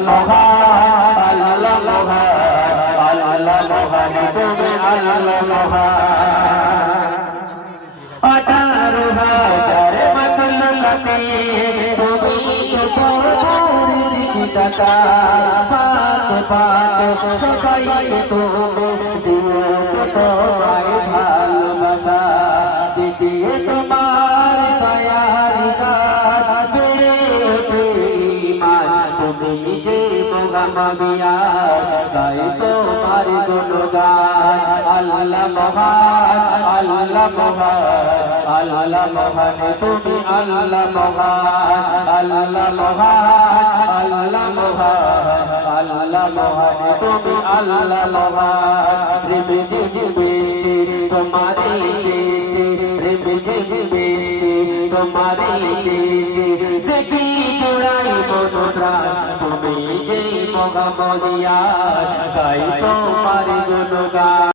মহান আল্লাহ মহান আল্লাহ মহান তুমি আল্লাহ মহান 18,000 মাখলুকাতে তুমি দাতা পাক পাক সবাই তুমি দিয়েছো তোমার ভালোবাসা দিয়ে তোমার দয়ার গান বেঈমান তুমি যে মোহাম্মদিয়া গায় তোমার গুণগান আল্লাহ মহান আল্লাহ মহান আল্লাহ মহান তুমি আল্লাহ মহান আল্লাহ মহান আল্লাহ মহান আল্লাহ মহান তুমি আল্লাহ মহান রিমি জিবে তোমারে রিমি জিবে তোমারে দেখি জোড়াই মনোপ্রাণ তুমি যে মোহাম্মদিয়া গাই তোমার গুণগান